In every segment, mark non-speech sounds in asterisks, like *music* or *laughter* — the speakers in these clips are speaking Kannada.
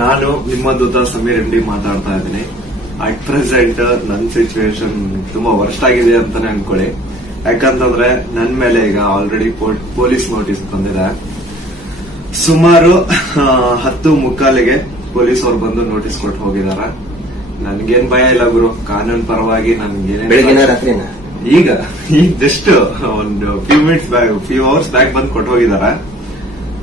ನಾನು ನಿಮ್ಮ ದೂತ ಸಮೀರ್ ಎಂ ಡಿ ಮಾತಾಡ್ತಾ ಇದ್ದೀನಿ. ಅಟ್ ಪ್ರೆಸೆಂಟ್ ನನ್ನ ಸಿಚುವೇಶನ್ ತುಂಬಾ ವರ್ಸ್ಟ್ ಆಗಿದೆ ಅಂತಾನೆ ಅನ್ಕೊಳ್ಳಿ. ಯಾಕಂತಂದ್ರೆ ನನ್ ಮೇಲೆ ಈಗ ಆಲ್ರೆಡಿ ಪೊಲೀಸ್ ನೋಟಿಸ್ ಬಂದಿದೆ. ಸುಮಾರು ಹತ್ತು ಮುಕ್ಕಾಲಿಗೆ ಪೊಲೀಸ್ ಅವ್ರು ಬಂದು ನೋಟಿಸ್ ಕೊಟ್ಟು ಹೋಗಿದಾರ ನನ್ಗೇನ್ ಭಯ ಇಲ್ಲ ಗುರು. ಕಾನೂನು ಪರವಾಗಿ ನನ್ಗೆ ಈಗ *laughs* ಈಗ ಜಸ್ಟ್ ಒಂದು few minutes back few hours back ಬಂದು ಕೊಟ್ಟು ಹೋಗಿದಾರ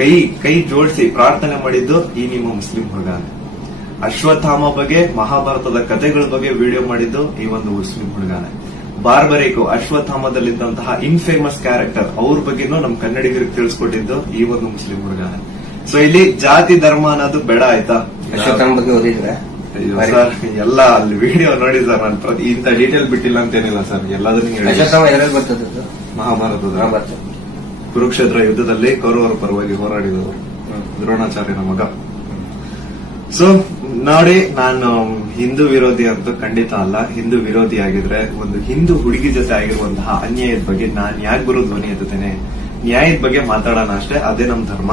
ಕೈ ಕೈ ಜೋಡಿಸಿ ಪ್ರಾರ್ಥನೆ ಮಾಡಿದ್ದು ಈ ನಿಮ್ಮ ಮುಸ್ಲಿಂ ಹುಡುಗ ಅಶ್ವತ್ಥಾಮ ಬಗ್ಗೆ ಮಹಾಭಾರತದ ಕಥೆಗಳ ಬಗ್ಗೆ ವಿಡಿಯೋ ಮಾಡಿದ್ದು ಈ ಒಂದು ಮುಸ್ಲಿಂ ಹುಡುಗಾನೆ ಬಾರ್ಬರಿಕು ಅಶ್ವತ್ಥಾಮದಲ್ಲಿದ್ದಂತಹ ಇನ್ಫೇಮಸ್ ಕ್ಯಾರೆಕ್ಟರ್ ಅವ್ರ ಬಗ್ಗೆನೂ ನಮ್ ಕನ್ನಡಿಗರಿಗೆ ತಿಳಿಸ್ಕೊಟ್ಟಿದ್ದು ಈ ಒಂದು ಮುಸ್ಲಿಂ ಹುಡುಗಾನೆ ಸೊ ಇಲ್ಲಿ ಜಾತಿ ಧರ್ಮ ಅನ್ನೋದು ಬೇಡ ಆಯ್ತಾ? ಅಶ್ವತ್ಥಾಮ ಬಗ್ಗೆ ಓದಿದ್ರೆ? ಅಯ್ಯೋ ಸರ್ ಎಲ್ಲ ಅಲ್ಲಿ ವಿಡಿಯೋ ನೋಡಿ ಸರ್ ನಾನು ಪ್ರತಿ ಇಂಥ ಡೀಟೇಲ್ ಬಿಟ್ಟಿಲ್ಲ ಅಂತೇನಿಲ್ಲ ಸರ್ ಎಲ್ಲಾದ್ರೂ ಮಹಾಭಾರತದ. ಕುರುಕ್ಷೇತ್ರ ಯುದ್ಧದಲ್ಲಿ ಕೌರವರ ಪರವಾಗಿ ಹೋರಾಡಿದವರು ದ್ರೋಣಾಚಾರ್ಯನ ಮಗ. ಸೊ ನೋಡಿ, ನಾನು ಹಿಂದೂ ವಿರೋಧಿ ಅಂತೂ ಖಂಡಿತ ಅಲ್ಲ. ಹಿಂದೂ ವಿರೋಧಿ ಆಗಿದ್ರೆ ಒಂದು ಹಿಂದೂ ಹುಡುಗಿ ಜೊತೆ ಆಗಿರುವಂತಹ ಅನ್ಯಾಯದ ಬಗ್ಗೆ ನಾನು ಯಾಕೆ ಗುರು ಧ್ವನಿ ಎತ್ತೇನೆ ನ್ಯಾಯದ ಬಗ್ಗೆ ಮಾತಾಡೋಣ ಅಷ್ಟೇ. ಅದೇ ನಮ್ಮ ಧರ್ಮ.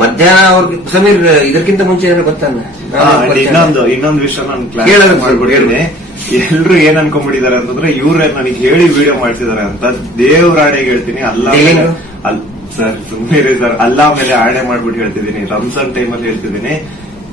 ಮಧ್ಯಾಹ್ನ ಅವ್ರಿಗೆ ಸಮೀರ್ ಇದಕ್ಕಿಂತ ಮುಂಚೆ ಏನೋ ಗೊತ್ತಾನ ಆ, ಇನ್ನೊಂದು ಇನ್ನೊಂದು ವಿಷಯ ನಾನು ಮಾಡ್ಬಿಡ್ತೀನಿ ಎಲ್ರು ಏನ್ ಅನ್ಕೊಂಡ್ಬಿಟ್ಟಿದ್ದಾರೆ ಅಂತಂದ್ರೆ ಇವ್ರೆ ನನಗೆ ಹೇಳಿ ವಿಡಿಯೋ ಮಾಡ್ತಿದ್ದಾರೆ ಅಂತ ದೇವ್ರ ಆಣೆಗೆ ಹೇಳ್ತೀನಿ. ಅಲ್ಲ ಅಲ್ ಸರ್ ಸುಮ್ಮನೆ ಸರ್. ಅಲ್ಲ ಮೇಲೆ ಆಣೆ ಮಾಡ್ಬಿಟ್ಟು ಹೇಳ್ತಿದ್ದೀನಿ. ರಂಜಾನ್ ಟೈಮಲ್ಲಿ ಹೇಳ್ತಿದ್ದೀನಿ.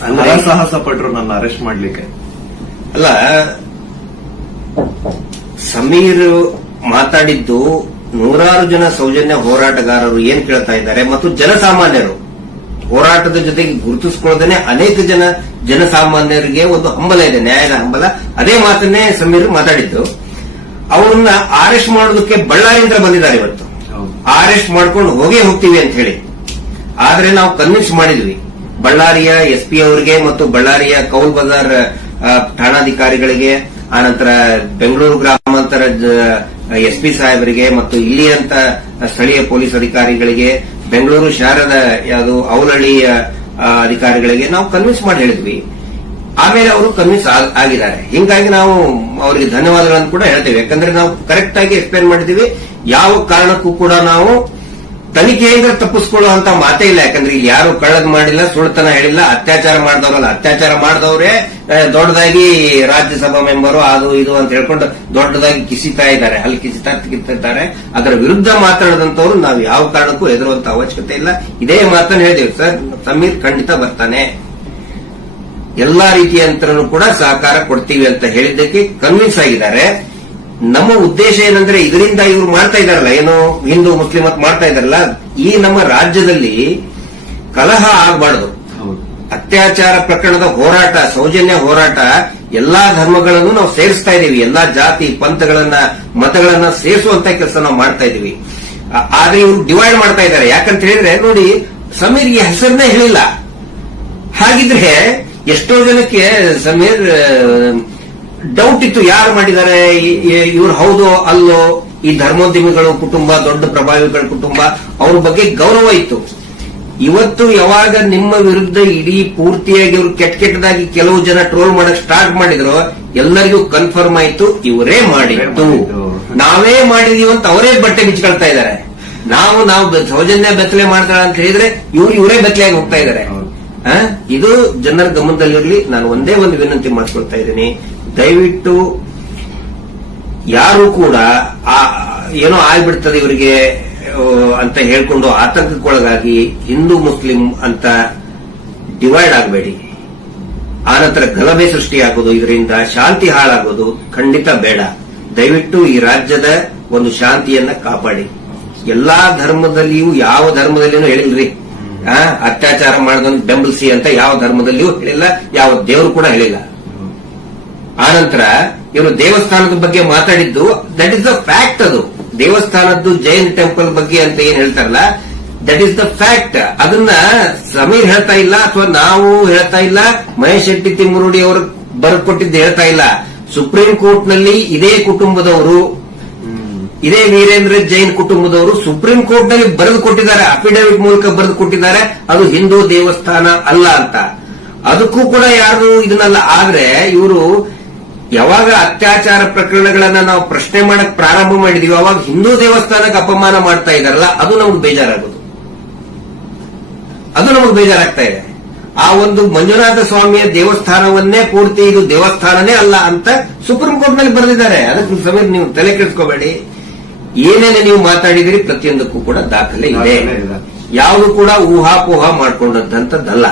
ಸಾಹಸ ಪಟ್ರು ನನ್ನ ಅರೆಸ್ಟ್ ಮಾಡ್ಲಿಕ್ಕೆ. ಅಲ್ಲ ಸಮೀರ್ ಮಾತಾಡಿದ್ದು ನೂರಾರು ಜನ ಸೌಜನ್ಯ ಹೋರಾಟಗಾರರು ಏನ್ ಕೇಳ್ತಾ ಇದ್ದಾರೆ ಮತ್ತು ಜನಸಾಮಾನ್ಯರು. ಹೋರಾಟದ ಜೊತೆಗೆ ಗುರುತಿಸಿಕೊಳ್ಳದೇನೆ ಅನೇಕ ಜನ ಜನಸಾಮಾನ್ಯರಿಗೆ ಒಂದು ಹಂಬಲ ಇದೆ ನ್ಯಾಯದ ಹಂಬಲ. ಅದೇ ಮಾತನ್ನೇ ಸಮೀರ್ ಮಾತಾಡಿದ್ದು. ಅವ್ರನ್ನ ಅರೆಸ್ಟ್ ಮಾಡೋದಕ್ಕೆ ಬಳ್ಳಾರಿಯಿಂದ ಬಂದಿದ್ದಾರೆ ಇವತ್ತು. ಅರೆಸ್ಟ್ ಮಾಡ್ಕೊಂಡು ಹೋಗೇ ಹೋಗ್ತೀವಿ ಅಂತ ಹೇಳಿ. ಆದ್ರೆ ನಾವು ಕನ್ವಿನ್ಸ್ ಮಾಡಿದ್ವಿ. ಬಳ್ಳಾರಿಯ ಎಸ್ಪಿ ಅವರಿಗೆ ಮತ್ತು ಬಳ್ಳಾರಿಯ ಕೌಲ್ ಬಜಾರ್ ಠಾಣಾಧಿಕಾರಿಗಳಿಗೆ ಆನಂತರ ಬೆಂಗಳೂರು ಗ್ರಾಮಾಂತರ ಎಸ್ಪಿ ಸಾಹೇಬರಿಗೆ ಮತ್ತು ಇಲ್ಲಿಯಂತ ಸ್ಥಳೀಯ ಪೊಲೀಸ್ ಅಧಿಕಾರಿಗಳಿಗೆ, ಬೆಂಗಳೂರು ಶಹರದ ಯಾವುದು ಅವಲಹಳ್ಳಿಯ ಅಧಿಕಾರಿಗಳಿಗೆ ನಾವು ಕನ್ವಿನ್ಸ್ ಮಾಡಿ ಹೇಳಿದ್ವಿ. ಆಮೇಲೆ ಅವರು ಕನ್ವಿನ್ಸ್ ಆಗಿದ್ದಾರೆ. ಹಿಂಗಾಗಿ ನಾವು ಅವರಿಗೆ ಧನ್ಯವಾದಗಳನ್ನು ಕೂಡ ಹೇಳ್ತೇವೆ. ಯಾಕಂದ್ರೆ ನಾವು ಕರೆಕ್ಟ್ ಆಗಿ ಎಕ್ಸ್ಪ್ಲೇನ್ ಮಾಡಿದೀವಿ ಯಾವ ಕಾರಣಕ್ಕೂ ಕೂಡ ನಾವು ತನಿಖೆಯಿಂದ ತಪ್ಪಿಸ್ಕೊಳ್ಳುವಂತ ಮಾತೇ ಇಲ್ಲ. ಯಾಕಂದ್ರೆ ಇಲ್ಲಿ ಯಾರು ಕಳ್ಳದ್ ಮಾಡಿಲ್ಲ ಸುಳ್ತನ ಹೇಳಿಲ್ಲ, ಅತ್ಯಾಚಾರ ಮಾಡಿದವರಲ್ಲ. ಅತ್ಯಾಚಾರ ಮಾಡಿದವರೇ ದೊಡ್ಡದಾಗಿ ರಾಜ್ಯಸಭಾ ಮೆಂಬರು ಅದು ಇದು ಅಂತ ಹೇಳ್ಕೊಂಡು ದೊಡ್ಡದಾಗಿ ಕಿಸಿತಾ ಇದ್ದಾರೆ. ಅಲ್ಲಿ ಕಿಸಿತಾ ಕಿತ್ತಿದ್ದಾರೆ ಅದರ ವಿರುದ್ಧ ಮಾತಾಡದಂತವ್ರು ನಾವು ಯಾವ ಕಾರಣಕ್ಕೂ ಎದುರುವಂತ ಅವಶ್ಯಕತೆ ಇಲ್ಲ. ಇದೇ ಮಾತನ್ನು ಹೇಳಿದೆವು ಸರ್, ಸಮೀರ್ ಖಂಡಿತ ಬರ್ತಾನೆ. ಎಲ್ಲಾ ರೀತಿಯಂತರನು ಕೂಡ ಸಹಕಾರ ಕೊಡ್ತೀವಿ ಅಂತ ಹೇಳಿದ್ದಕ್ಕೆ ಕನ್ವಿನ್ಸ್ ಆಗಿದ್ದಾರೆ. ನಮ್ಮ ಉದ್ದೇಶ ಏನಂದ್ರೆ ಇದರಿಂದ ಇವ್ರು ಮಾಡ್ತಾ ಇದಾರಲ್ಲ ಏನು ಹಿಂದೂ ಮುಸ್ಲಿಂ ಅಂತ ಮಾಡ್ತಾ ಇದಾರಲ್ಲ ಈ ನಮ್ಮ ರಾಜ್ಯದಲ್ಲಿ ಕಲಹ ಆಗಬಾರದು. ಅತ್ಯಾಚಾರ ಪ್ರಕರಣದ ಹೋರಾಟ ಸೌಜನ್ಯ ಹೋರಾಟ ಎಲ್ಲಾ ಧರ್ಮಗಳನ್ನು ನಾವು ಸೇರಿಸ್ತಾ ಇದೀವಿ. ಎಲ್ಲಾ ಜಾತಿ ಪಂಥಗಳನ್ನ ಮತಗಳನ್ನ ಸೇರಿಸುವಂತ ಕೆಲಸ ನಾವು ಮಾಡ್ತಾ ಇದೀವಿ. ಆ- ಆದ್ರೆ ಇವ್ರು ಡಿವೈಡ್ ಮಾಡ್ತಾ ಇದ್ದಾರೆ. ಯಾಕಂತ ಹೇಳಿದ್ರೆ ನೋಡಿ ಸಮೀರ್ಗೆ ಹೆಸರನ್ನೇ ಹೇಳಿಲ್ಲ. ಹಾಗಿದ್ರೆ ಎಷ್ಟೋ ಜನಕ್ಕೆ ಸಮೀರ್ ಡೌಟ್ ಇತ್ತು ಯಾರು ಮಾಡಿದ್ದಾರೆ ಇವ್ರು ಹೌದೋ ಅಲ್ಲೋ ಈ ಧರ್ಮೋದ್ಯಮಿಗಳು ಕುಟುಂಬ ದೊಡ್ಡ ಪ್ರಭಾವಿಗಳ ಕುಟುಂಬ ಅವ್ರ ಬಗ್ಗೆ ಗೌರವ ಇತ್ತು. ಇವತ್ತು ಯಾವಾಗ ನಿಮ್ಮ ವಿರುದ್ಧ ಇಡೀ ಪೂರ್ತಿಯಾಗಿ ಇವರು ಕೆಟ್ಟ ಕೆಟ್ಟದಾಗಿ ಕೆಲವು ಜನ ಟ್ರೋಲ್ ಮಾಡಕ್ ಸ್ಟಾರ್ಟ್ ಮಾಡಿದ್ರು ಎಲ್ಲರಿಗೂ ಕನ್ಫರ್ಮ್ ಆಯ್ತು ಇವರೇ ಮಾಡಿದ್ದು. ನಾವೇ ಮಾಡಿದೀವಿ ಅಂತ ಅವರೇ ಬಟ್ಟೆ ಬಿಚ್ಕೊಳ್ತಾ ಇದ್ದಾರೆ. ನಾವು ನಾವು ಸೌಜನ್ಯ ಬೆತ್ತಲೆ ಮಾಡ್ತಾಳೆ ಅಂತ ಹೇಳಿದ್ರೆ ಇವ್ರು ಇವರೇ ಬೆತ್ತಲೆಯಾಗಿ ಹೋಗ್ತಾ ಇದ್ದಾರೆ? ಇದು ಜನರ ಗಮನದಲ್ಲಿರಲಿ ನಾನು ಒಂದೇ ಒಂದು ವಿನಂತಿ ಮಾಡ್ಕೊಳ್ತಾ ಇದ್ದೀನಿ. ದಯವಿಟ್ಟು ಯಾರು ಕೂಡ ಆ, ಏನೋ ಆಗ್ಬಿಡ್ತದೆ ಇವರಿಗೆ ಅಂತ ಹೇಳ್ಕೊಂಡು ಆತಂಕಕ್ಕೊಳಗಾಗಿ ಹಿಂದೂ ಮುಸ್ಲಿಂ ಅಂತ ಡಿವೈಡ್ ಆಗಬೇಡಿ. ಆನಂತರ ಗಲಭೆ ಸೃಷ್ಟಿಯಾಗೋದು, ಇದರಿಂದ ಶಾಂತಿ ಹಾಳಾಗೋದು ಖಂಡಿತ ಬೇಡ. ದಯವಿಟ್ಟು ಈ ರಾಜ್ಯದ ಒಂದು ಶಾಂತಿಯನ್ನ ಕಾಪಾಡಿ. ಎಲ್ಲಾ ಧರ್ಮದಲ್ಲಿಯೂ ಯಾವ ಧರ್ಮದಲ್ಲಿನೂ ಹೇಳಿಲ್ರಿ. ಅತ್ಯಾಚಾರ ಮಾಡೋದನ್ನು ಬೆಂಬಲಿಸಿ ಅಂತ ಯಾವ ಧರ್ಮದಲ್ಲಿಯೂ ಹೇಳಿಲ್ಲ, ಯಾವ ದೇವರು ಕೂಡ ಹೇಳಿಲ್ಲ. ಆನಂತರ ಇವರು ದೇವಸ್ಥಾನದ ಬಗ್ಗೆ ಮಾತಾಡಿದ್ದು ದಟ್ ಇಸ್ ದ ಫ್ಯಾಕ್ಟ್ ಅದು. ದೇವಸ್ಥಾನದ್ದು ಜೈನ್ ಟೆಂಪಲ್ ಬಗ್ಗೆ ಅಂತ ಏನ್ ಹೇಳ್ತಾರಲ್ಲ ದಟ್ ಇಸ್ ದ ಫ್ಯಾಕ್ಟ್ ಅದನ್ನ ಸಮೀರ್ ಹೇಳ್ತಾ ಇಲ್ಲ ಅಥವಾ ನಾವು ಹೇಳ್ತಾ ಇಲ್ಲ? ಮಹೇಶ್ ಶೆಟ್ಟಿ ತಿಮ್ಮರುಡಿ ಅವರು ಬರ್ಕೊಟ್ಟಿದ್ದು ಹೇಳ್ತಾ ಇಲ್ಲ. ಸುಪ್ರೀಂ ಕೋರ್ಟ್ನಲ್ಲಿ ಇದೇ ಕುಟುಂಬದವರು, ಇದೇ ವೀರೇಂದ್ರ ಜೈನ್ ಕುಟುಂಬದವರು ಸುಪ್ರೀಂ ಕೋರ್ಟ್ನಲ್ಲಿ ಬರೆದು ಕೊಟ್ಟಿದ್ದಾರೆ, ಅಫಿಡವಿಟ್ ಮೂಲಕ ಬರೆದು ಕೊಟ್ಟಿದ್ದಾರೆ, ಅದು ಹಿಂದೂ ದೇವಸ್ಥಾನ ಅಲ್ಲ ಅಂತ. ಅದಕ್ಕೂ ಕೂಡ ಯಾರು ಇದನ್ನಲ್ಲ. ಆದ್ರೆ ಇವರು ಯಾವಾಗ ಅತ್ಯಾಚಾರ ಪ್ರಕರಣಗಳನ್ನ ನಾವು ಪ್ರಶ್ನೆ ಮಾಡಕ್ ಪ್ರಾರಂಭ ಮಾಡಿದೀವಿ ಅವಾಗ ಹಿಂದೂ ದೇವಸ್ಥಾನಕ್ಕೆ ಅಪಮಾನ ಮಾಡ್ತಾ ಇದಾರಲ್ಲ ಅದು ನಮ್ಗೆ ಬೇಜಾರಾಗೋದು. ಅದು ನಮಗೆ ಬೇಜಾರಾಗ್ತಾ ಇದೆ. ಆ ಒಂದು ಮಂಜುನಾಥ ಸ್ವಾಮಿಯ ದೇವಸ್ಥಾನವನ್ನೇ ಪೂರ್ತಿ ಇದು ದೇವಸ್ಥಾನನೇ ಅಲ್ಲ ಅಂತ ಸುಪ್ರೀಂ ಕೋರ್ಟ್ನಲ್ಲಿ ಬರೆದಿದ್ದಾರೆ. ಅದಕ್ಕೆ ಸಮೇತ ನೀವು ತಲೆ ಕೆಡಿಸ್ಕೋಬೇಡಿ. ಏನೇನೆ ನೀವು ಮಾತಾಡಿದಿರಿ ಪ್ರತಿಯೊಂದಕ್ಕೂ ಕೂಡ ದಾಖಲೆ ಇದೆ. ಯಾವುದು ಕೂಡ ಊಹಾಪೋಹ ಮಾಡಿಕೊಂಡಂತದ್ದಲ್ಲ.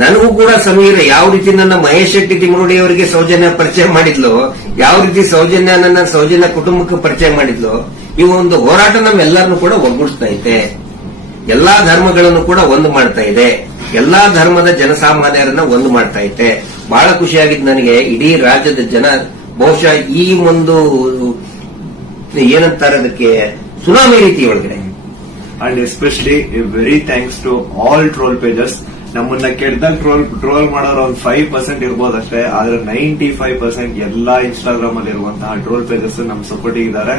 ನನಗೂ ಕೂಡ ಸಮೀರ ಯಾವ ರೀತಿ ನನ್ನ ಮಹೇಶ್ ಶೆಟ್ಟಿ ತಿಮರುಡಿ ಅವರಿಗೆ ಸೌಜನ್ಯ ಪರಿಚಯ ಮಾಡಿದ್ಲು, ಯಾವ ರೀತಿ ಸೌಜನ್ಯ ನನ್ನ ಸೌಜನ್ಯ ಕುಟುಂಬಕ್ಕೆ ಪರಿಚಯ ಮಾಡಿದ್ಲು, ಈ ಒಂದು ಹೋರಾಟ ನಮ್ಮೆಲ್ಲರನ್ನು ಕೂಡ ಒಗ್ಗೂಡಿಸ್ತಾ ಇದೆ. ಎಲ್ಲಾ ಧರ್ಮಗಳನ್ನು ಕೂಡ ಒಂದು ಮಾಡ್ತಾ ಇದೆ. ಎಲ್ಲಾ ಧರ್ಮದ ಜನಸಾಮಾನ್ಯರನ್ನ ಒಂದು ಮಾಡ್ತಾ ಇದೆ. ಬಹಳ ಖುಷಿಯಾಗಿದ್ದು ನನಗೆ ಇಡೀ ರಾಜ್ಯದ ಜನ, ಬಹುಶಃ ಈ ಒಂದು, ಏನಂತಾರೆ ಅದಕ್ಕೆ, ಸುನಾಮಿ ರೀತಿ ಒಳಗಡೆ and especially very thanks to all troll pages ನಮ್ಮನ್ನ ಕೆಟ್ಟದಾಗ ಟ್ರೋಲ್ ಟ್ರೋಲ್ ಮಾಡೋರು ಒಂದು ಫೈವ್ ಪರ್ಸೆಂಟ್ ಇರ್ಬೋದಷ್ಟೇ ಆದ್ರೆ ನೈಂಟಿ ಫೈವ್ ಪರ್ಸೆಂಟ್ ಎಲ್ಲಾ ಇನ್ಸ್ಟಾಗ್ರಾಮ್ ಅಲ್ಲಿ ಇರುವಂತಹ ಟ್ರೋಲ್ ಪೇಜಸ್ ನಮ್ ಸಪೋರ್ಟ್ ಇದ್ದಾರೆ.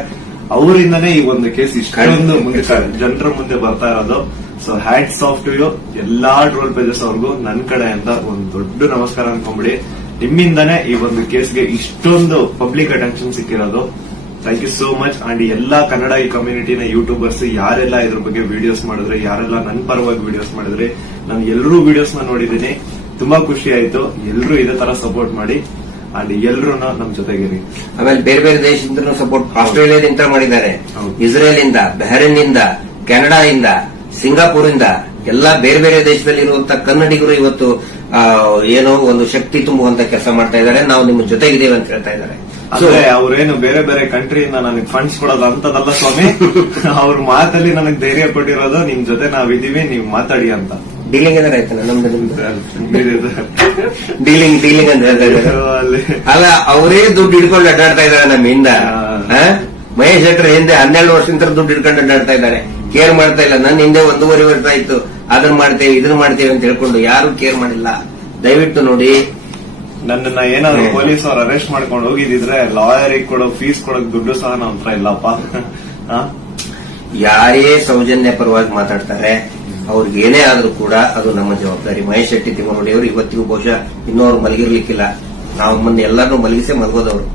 ಅವರಿಂದನೇ ಈ ಒಂದು ಕೇಸ್ ಇಷ್ಟೊಂದು ಮುಂದೆ ಜನರ ಮುಂದೆ ಬರ್ತಾ ಇರೋದು. So hats off to you ಎಲ್ಲಾ ಟ್ರೋಲ್ ಪೇಜಸ್ ಅವ್ರಿಗೂ ನನ್ ಕಡೆಯಿಂದ ಒಂದು ದೊಡ್ಡ ನಮಸ್ಕಾರ ಅನ್ಕೊಂಬಿಡಿ. ನಿಮ್ಮಿಂದಾನೇ ಈ ಒಂದು ಕೇಸ್ಗೆ ಇಷ್ಟೊಂದು ಪಬ್ಲಿಕ್ ಅಟೆನ್ಷನ್ ಸಿಕ್ಕಿರೋದು. Thank you so much and ಎಲ್ಲಾ ಕನ್ನಡ ಈ ಕಮ್ಯುನಿಟಿನ ಯೂಟ್ಯೂಬರ್ಸ್ ಯಾರೆಲ್ಲ ಇದ್ರ ಬಗ್ಗೆ ವಿಡಿಯೋಸ್ ಮಾಡಿದ್ರೆ ಯಾರೆಲ್ಲ ನನ್ನ ಪರವಾಗಿ ವಿಡಿಯೋಸ್ ಮಾಡಿದ್ರೆ ನಾನು ಎಲ್ಲರೂ ವಿಡಿಯೋಸ್ನ ನೋಡಿದ್ದೀನಿ. ತುಂಬಾ ಖುಷಿ ಆಯ್ತು. ಎಲ್ಲರೂ ಇದೇ ತರ ಸಪೋರ್ಟ್ ಮಾಡಿ. ಅಂಡ್ ಎಲ್ಲರೂ ನಮ್ ಜೊತೆಗಿರಿ. ಆಮೇಲೆ ಬೇರೆ ಬೇರೆ ದೇಶದಿಂದ ಸಪೋರ್ಟ್ ಆಸ್ಟ್ರೇಲಿಯಾದಿಂದ ಮಾಡಿದ್ದಾರೆ. ಇಸ್ರೇಲ್ ಇಂದ ಬೆಹರಿನ್ ಇಂದ ಕೆನಡಾ ಇಂದ ಸಿಂಗಾಪುರ್ ಇಂದ ಎಲ್ಲಾ ಬೇರೆ ಬೇರೆ ದೇಶದಲ್ಲಿ ಇರುವಂತಹ ಕನ್ನಡಿಗರು ಇವತ್ತು ಏನೋ ಒಂದು ಶಕ್ತಿ ತುಂಬುವಂತ ಕೆಲಸ ಮಾಡ್ತಾ ಇದ್ದಾರೆ. ನಾವು ನಿಮ್ಮ ಜೊತೆಗಿದ್ದೇವೆ ಅಂತ ಹೇಳ್ತಾ ಇದ್ದಾರೆ. ಅಂದ್ರೆ ಅವ್ರೇನು ಬೇರೆ ಬೇರೆ ಕಂಟ್ರಿಯಿಂದ ನನಗೆ ಫಂಡ್ಸ್ ಕೊಡೋದು ಅಂತದಲ್ಲ ಸ್ವಾಮಿ? *laughs* ಅವ್ರ ಮಾತಲ್ಲಿ ನನಗೆ ಧೈರ್ಯ ಕೊಟ್ಟಿರೋದು ನಿಮ್ ಜೊತೆ ನಾವಿದೀವಿ ನೀವು ಮಾತಾಡಿ ಅಂತ. ಡೀಲಿಂಗ್ ಆಯ್ತಲ್ಲ ನಮ್ದು ನಿಮ್ದು? ಡೀಲಿಂಗ್ ಡೀಲಿಂಗ್ ಅಂತ ಹೇಳ್ತಾ ಇದ್ದಾರೆ ಅಲ್ಲ. ಅವರೇ ದುಡ್ಡು ಹಿಡ್ಕೊಂಡು ಅಡ್ಡಾಡ್ತಾ ಇದ್ದಾರೆ ನಮ್ಮ ಹಿಂದ. ಹಾ. ಆ? ಮಹೇಶ್ ಶೆಟ್ಟರ್ ಹಿಂದೆ ಹನ್ನೆರಡು ವರ್ಷದಿಂದ ದುಡ್ಡು ಹಿಡ್ಕೊಂಡು ಅಡ್ಡಾಡ್ತಾ ಇದ್ದಾರೆ. ಕೇರ್ ಮಾಡ್ತಾ ಇಲ್ಲ. ನನ್ನ ಹಿಂದೆ ಒಂದೂವರೆ ವರ್ಷ ಆಯ್ತು. ಅದನ್ನ ಮಾಡ್ತೇವೆ ಇದನ್ನ ಮಾಡ್ತೇವೆ ಅಂತ ಹೇಳ್ಕೊಂಡು ಯಾರು ಕೇರ್ ಮಾಡಿಲ್ಲ. ದಯವಿಟ್ಟು ನೋಡಿ ನನ್ನನ್ನ ಏನಾದ್ರು ಪೊಲೀಸ್ ಅವ್ರು ಅರೆಸ್ಟ್ ಮಾಡ್ಕೊಂಡು ಹೋಗಿದ್ರೆ ಲಾಯರಿಗೆ ಕೊಡೋ ಫೀಸ್ ಕೊಡೋಕ್ ದುಡ್ಡು ಸಹ ನಮ್ಮ ಹತ್ರ ಇಲ್ಲಪ್ಪ? *laughs* ಯಾರೇ ಸೌಜನ್ಯ ಪರವಾಗಿ ಮಾತಾಡ್ತಾರೆ ಅವ್ರಿಗೆ ಏನೇ ಆದ್ರೂ ಕೂಡ ಅದು ನಮ್ಮ ಜವಾಬ್ದಾರಿ. ಮಹೇಶ್ ಶೆಟ್ಟಿ ತಿಮ್ಮನೋಡಿ ಅವರು ಇವತ್ತಿಗೂ ಬಹುಶಃ ಇನ್ನೂ ಅವ್ರು ಮಲಗಿರ್ಲಿಕ್ಕಿಲ್ಲ. ನಾವು ಮೊನ್ನೆ ಎಲ್ಲರನ್ನೂ ಮಲಗಿಸೇ ಮಲಗೋದವರು.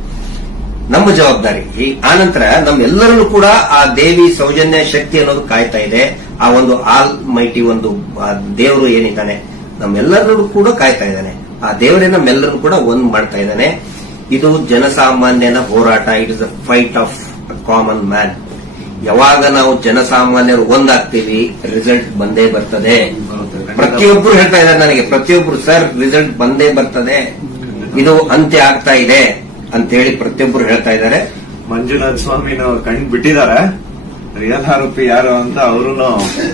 ನಮ್ಮ ಜವಾಬ್ದಾರಿ. ಈ ಆನಂತರ ನಮ್ಮೆಲ್ಲರನ್ನು ಕೂಡ ಆ ದೇವಿ ಸೌಜನ್ಯ ಶಕ್ತಿ ಅನ್ನೋದು ಕಾಯ್ತಾ ಇದೆ. ಆ ಒಂದು ಆಲ್ ಮೈಟಿ ಒಂದು ದೇವರು ಏನಿದ್ದಾನೆ ನಮ್ಮೆಲ್ಲರಲ್ಲೂ ಕೂಡ ಕಾಯ್ತಾ ಇದ್ದಾನೆ. ಆ ದೇವರೇ ನಮ್ಮೆಲ್ಲರನ್ನು ಕೂಡ ಒಂದ್ ಮಾಡ್ತಾ ಇದ್ದಾನೆ. ಇದು ಜನಸಾಮಾನ್ಯನ ಹೋರಾಟ. It is a fight of common man ಯಾವಾಗ ನಾವು ಜನಸಾಮಾನ್ಯರು ಒಂದಾಗ್ತೀವಿ ರಿಸಲ್ಟ್ ಬಂದೇ ಬರ್ತದೆ. ಪ್ರತಿಯೊಬ್ರು ಹೇಳ್ತಾ ಇದ್ದಾರೆ ನನಗೆ ಪ್ರತಿಯೊಬ್ರು ಸರ್ ರಿಸಲ್ಟ್ ಬಂದೇ ಬರ್ತದೆ. ಇದು ಅಂತ್ಯ ಆಗ್ತಾ ಇದೆ. ಅಂತ ಹೇಳಿ ಪ್ರತಿಯೊಬ್ಬರು ಹೇಳ್ತಾ ಇದ್ದಾರೆ. ಮಂಜುನಾಥ್ ಸ್ವಾಮಿನವ್ರು ಕಣ್ ಬಿಟ್ಟಿದ್ದಾರೆ. ರಿಯಲ್ ಆರೋಪಿ ಯಾರು ಅಂತ ಅವರು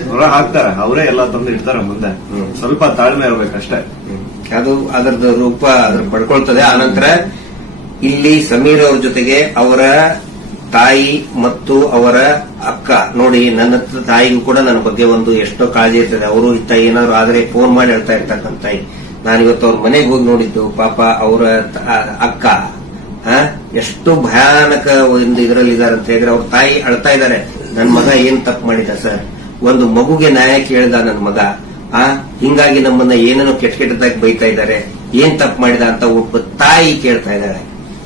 ಹೊರ ಹಾಕ್ತಾರೆ. ಅವರೇ ಎಲ್ಲ ತಂದು ಇಡ್ತಾರೆ ಮುಂದೆ. ಸ್ವಲ್ಪ ತಾಳ್ಮೆ ಇರ್ಬೇಕಷ್ಟೇ. ಅದು ಅದರದ ರೂಪ ಅದ್ರ ಪಡ್ಕೊಳ್ತದೆ. ಆನಂತರ ಇಲ್ಲಿ ಸಮೀರ್ ಅವ್ರ ಜೊತೆಗೆ ಅವರ ತಾಯಿ ಮತ್ತು ಅವರ ಅಕ್ಕ. ನೋಡಿ, ನನ್ನ ತಾಯಿಗೂ ಕೂಡ ನನ್ನ ಬಗ್ಗೆ ಒಂದು ಎಷ್ಟೋ ಕಾಳಜಿ ಇರ್ತದೆ. ಅವರು ಇತ್ತ ಏನಾದ್ರು ಆದ್ರೆ ಫೋನ್ ಮಾಡಿ ಹೇಳ್ತಾ ಇರ್ತಕ್ಕಂಥ ತಾಯಿ. ನಾನಿವತ್ತು ಅವ್ರ ಮನೆಗೆ ಹೋಗಿ ನೋಡಿದ್ದು, ಪಾಪ ಅವರ ಅಕ್ಕ. ಎಷ್ಟು ಭಯಾನಕ ಒಂದು ಇದರಲ್ಲಿ ಇದಾರೆ ಅಂತ ಹೇಳಿದ್ರೆ ಅವ್ರ ತಾಯಿ ಅಳ್ತಾ ಇದ್ದಾರೆ. ನನ್ನ ಮಗ ಏನ್ ತಪ್ಪು ಮಾಡಿದ, ಸರ್? ಒಂದು ಮಗುಗೆ ನ್ಯಾಯ ಕೇಳಿದ ನನ್ನ ಮಗ. ಆ? ಹಿಂಗಾಗಿ ನಮ್ಮನ್ನ ಏನೇನೋ ಕೆಟ್ಟ ಕೆಟ್ಟದಾಗಿ ಬೈತಾ ಇದ್ದಾರೆ ಏನ್ ತಪ್ಪು ಮಾಡಿದ ಅಂತ ಒಬ್ಬ ತಾಯಿ ಕೇಳ್ತಾ ಇದ್ದಾರೆ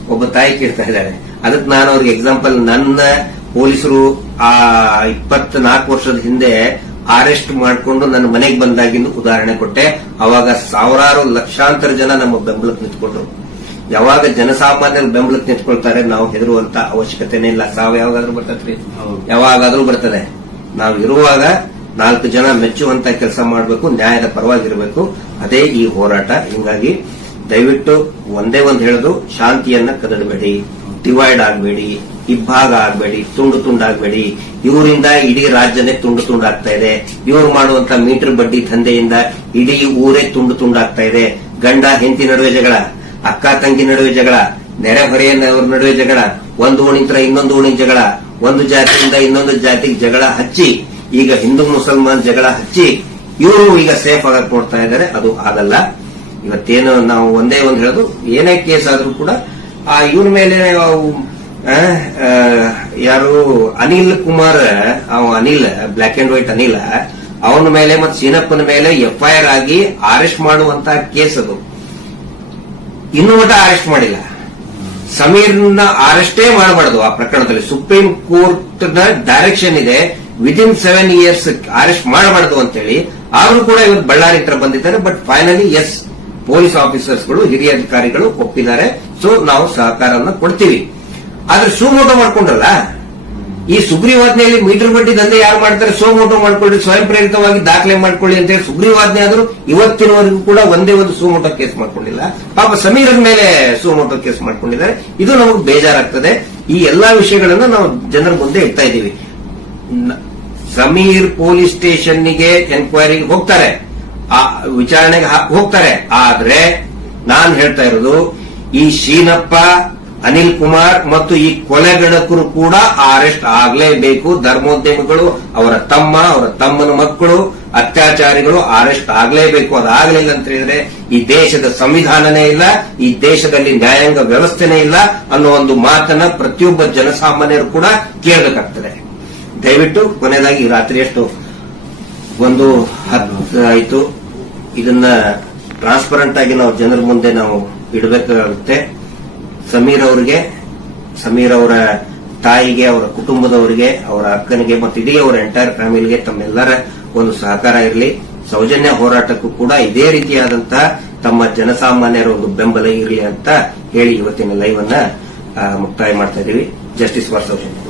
ಒಬ್ಬ ತಾಯಿ ಕೇಳ್ತಾ ಇದ್ದಾರೆ ಅದಕ್ಕೆ ನಾನು ಅವ್ರಿಗೆ ಎಕ್ಸಾಂಪಲ್ ನನ್ನ ಪೊಲೀಸರು ಆ ಇಪ್ಪತ್ನಾಲ್ಕು ವರ್ಷದ ಹಿಂದೆ ಅರೆಸ್ಟ್ ಮಾಡಿಕೊಂಡು ನನ್ನ ಮನೆಗೆ ಬಂದಾಗಿಂದು ಉದಾಹರಣೆ ಕೊಟ್ಟೆ. ಅವಾಗ ಸಾವಿರಾರು ಲಕ್ಷಾಂತರ ಜನ ನಮ್ಮ ಬೆಂಬಲಕ್ಕೆ ನಿಂತ್ಕೊಂಡ್ರು. ಯಾವಾಗ ಜನಸಾಮಾನ್ಯರು ಬೆಂಬಲಕ್ಕೆ ನಿಂತ್ಕೊಳ್ತಾರೆ ನಾವು ಹೆದರುವಂತ ಅವಶ್ಯಕತೆನೇ ಇಲ್ಲ. ಸಾವು ಯಾವಾಗಾದ್ರೂ ಬರ್ತದ್ರಿ. ಯಾವಾಗಾದ್ರೂ ಬರ್ತದೆ. ನಾವು ಇರುವಾಗ ನಾಲ್ಕು ಜನ ಮೆಚ್ಚುವಂತ ಕೆಲಸ ಮಾಡಬೇಕು, ನ್ಯಾಯದ ಪರವಾಗಿರಬೇಕು. ಅದೇ ಈ ಹೋರಾಟ. ಹಿಂಗಾಗಿ ದಯವಿಟ್ಟು ಒಂದೇ ಒಂದು ಹೇಳೋದು, ಶಾಂತಿಯನ್ನ ಕದಡಬೇಡಿ. ಡಿವೈಡ್ ಆಗಬೇಡಿ ಇಬ್ಬಾಗ ಆಗಬೇಡಿ, ತುಂಡು ತುಂಡಾಗಬೇಡಿ. ಇವರಿಂದ ಇಡೀ ರಾಜ್ಯನೇ ತುಂಡು ತುಂಡಾಗ್ತಾ ಇದೆ. ಇವರು ಮಾಡುವಂತ ಮೀಟರ್ ಬಡ್ಡಿ ದಂಧೆಯಿಂದ ಇಡೀ ಊರೇ ತುಂಡು ತುಂಡಾಗ್ತಾ ಇದೆ. ಗಂಡ, ಹೆಂಡತಿ ನಡುವೆ ಜಗಳ, ಅಕ್ಕ, ತಂಗಿ ನಡುವೆ ಜಗಳ ನೆರೆಹೊರೆಯವ್ರ ನಡುವೆ ಜಗಳ, ಒಂದು ಓಣಿಂತ್ರ ಇನ್ನೊಂದು ಓಣಿ ಜಗಳ, ಒಂದು ಜಾತಿಯಿಂದ ಇನ್ನೊಂದು ಜಾತಿಗೆ ಜಗಳ ಹಚ್ಚಿ ಈಗ ಹಿಂದೂ ಮುಸಲ್ಮಾನ್ ಜಗಳ ಹಚ್ಚಿ ಇವರು ಈಗ ಸೇಫ್ ಆಗಕ್ ನೋಡ್ತಾ ಇದ್ದಾರೆ. ಅದು ಆಗಲ್ಲ. ಇವತ್ತೇನು ನಾವು ಒಂದೇ ಒಂದು ಹೇಳೋದು, ಏನೇ ಕೇಸ್ ಆದ್ರೂ ಕೂಡ, ಆ ಇವ್ರ ಮೇಲೆ ಯಾರು ಅನಿಲ್ ಕುಮಾರ್, ಅವ Anil black and white Anil, ಅವನ ಮೇಲೆ ಮತ್ತೆ ಸೀನಪ್ಪನ ಮೇಲೆ ಎಫ್ಐಆರ್ ಆಗಿ ಅರೆಸ್ಟ್ ಮಾಡುವಂತ ಕೇಸ್ ಅದು. ಇನ್ನೂ ಮಟ್ಟ ಅರೆಸ್ಟ್ ಮಾಡಿಲ್ಲ. ಸಮೀರ್ನ ಅರೆಸ್ಟೇ ಮಾಡಬಾರ್ದು ಆ ಪ್ರಕರಣದಲ್ಲಿ. ಸುಪ್ರೀಂ ಕೋರ್ಟ್ನ ಡೈರೆಕ್ಷನ್ ಇದೆ. ವಿದಿನ್ ಸೆವೆನ್ ಇಯರ್ಸ್ ಅರೆಸ್ಟ್ ಅಂತ ಹೇಳಿ ಆದ್ರೂ ಕೂಡ ಇವತ್ತು ಬಳ್ಳಾರಿ ಹತ್ರ ಬಂದಿದ್ದಾರೆ ಬಟ್ ಫೈನಲಿ ಎಸ್ ಪೊಲೀಸ್ ಆಫೀಸರ್ಸ್ಗಳು ಹಿರಿಯ ಅಧಿಕಾರಿಗಳು ಒಪ್ಪಿದ್ದಾರೆ. ಸೊ ನಾವು ಸಹಕಾರವನ್ನು ಕೊಡ್ತೀವಿ. ಆದ್ರೆ ಸುಮೋಟೋ ಮಾಡ್ಕೊಂಡಲ್ಲ? ಈ ಸುಗ್ರೀವಾಜ್ಞೆಯಲ್ಲಿ ಮೀಟರ್ ಬಡ್ಡಿ ದಂಧೆ ಯಾರು ಮಾಡ್ತಾರೆ? ಸೋಮೋಟೋ ಮಾಡ್ಕೊಳ್ಳಿ ಸ್ವಯಂ ಪ್ರೇರಿತವಾಗಿ ದಾಖಲೆ ಮಾಡ್ಕೊಳ್ಳಿ ಅಂತ ಹೇಳಿ ಸುಗ್ರೀವಾಜ್ಞೆ ಆದರೂ ಇವತ್ತಿನವರೆಗೂ ಕೂಡ ಒಂದೇ ಒಂದು ಸುಮೋಟೋ ಕೇಸ್ ಮಾಡ್ಕೊಂಡಿಲ್ಲ. ಪಾಪ ಸಮೀರನ್ ಮೇಲೆ ಸುಮೋಟೋ ಕೇಸ್ ಮಾಡ್ಕೊಂಡಿದ್ದಾರೆ. ಇದು ನಮಗೆ ಬೇಜಾರಾಗ್ತದೆ. ಈ ಎಲ್ಲಾ ವಿಷಯಗಳನ್ನು ನಾವು ಜನರ ಮುಂದೆ ಇಡ್ತಾ ಇದ್ದೀವಿ. ಸಮೀರ್ ಪೊಲೀಸ್ ಸ್ಟೇಷನ್ನಿಗೆ ಎನ್ಕ್ವೈರಿಗೆ ಹೋಗ್ತಾರೆ. ಆ, ವಿಚಾರಣೆಗೆ ಹೋಗ್ತಾರೆ. ಆದ್ರೆ, ನಾನು ಹೇಳ್ತಾ ಇರೋದು, ಈ ಶೀನಪ್ಪ, ಅನಿಲ್ ಕುಮಾರ್ ಮತ್ತು ಈ ಕೊಲೆಗಣಕರು ಕೂಡ ಅರೆಸ್ಟ್ ಆಗಲೇಬೇಕು. ಧರ್ಮೋದ್ಯಮಿಗಳು, ಅವರ ತಮ್ಮ, ಅವರ ತಮ್ಮನ ಮಕ್ಕಳು, ಅತ್ಯಾಚಾರಿಗಳು ಅರೆಸ್ಟ್ ಆಗಲೇಬೇಕು. ಅದಾಗಲಿಲ್ಲ ಅಂತ ಹೇಳಿದ್ರೆ, ಈ ದೇಶದ ಸಂವಿಧಾನನೇ ಇಲ್ಲ, ಈ ದೇಶದಲ್ಲಿ ನ್ಯಾಯಾಂಗ ವ್ಯವಸ್ಥೆನೇ ಇಲ್ಲ ಅನ್ನೋ ಒಂದು ಮಾತನ್ನ ಪ್ರತಿಯೊಬ್ಬ ಜನಸಾಮಾನ್ಯರು ಕೂಡ ಕೇಳಬೇಕಾಗ್ತದೆ. ದಯವಿಟ್ಟು ಕೊನೆಯದಾಗಿ ರಾತ್ರಿ ಎಷ್ಟು ಒಂದು ಹತ್ತು ಆಯಿತು. ಇದನ್ನ ಟ್ರಾನ್ಸ್ಪರೆಂಟ್ ಆಗಿ ನಾವು ಜನರ ಮುಂದೆ ನಾವು ಇಡಬೇಕಾಗುತ್ತೆ. ಸಮೀರ್ ಅವರಿಗೆ, ಸಮೀರ್ ಅವರ ತಾಯಿಗೆ, ಅವರ ಕುಟುಂಬದವರಿಗೆ, ಅವರ ಅಕ್ಕನಿಗೆ, ಮತ್ತು ಇಡೀ ಅವರ ಎಂಟೈರ್ ಫ್ಯಾಮಿಲಿಗೆ ತಮ್ಮೆಲ್ಲರ ಒಂದು ಸಹಕಾರ ಇರಲಿ. ಸೌಜನ್ಯ ಹೋರಾಟಕ್ಕೂ ಕೂಡ ಇದೇ ರೀತಿಯಾದಂತಹ ತಮ್ಮ ಜನಸಾಮಾನ್ಯರ ಒಂದು ಬೆಂಬಲ ಇರಲಿ ಅಂತ ಹೇಳಿ ಇವತ್ತಿನ ಲೈವ್ ಅನ್ನ ಮುಕ್ತಾಯ ಮಾಡ್ತಾ ಇದ್ದೀವಿ ಜಸ್ಟಿಸ್ ಫಾರ್ ಸೌಜನ್ಯ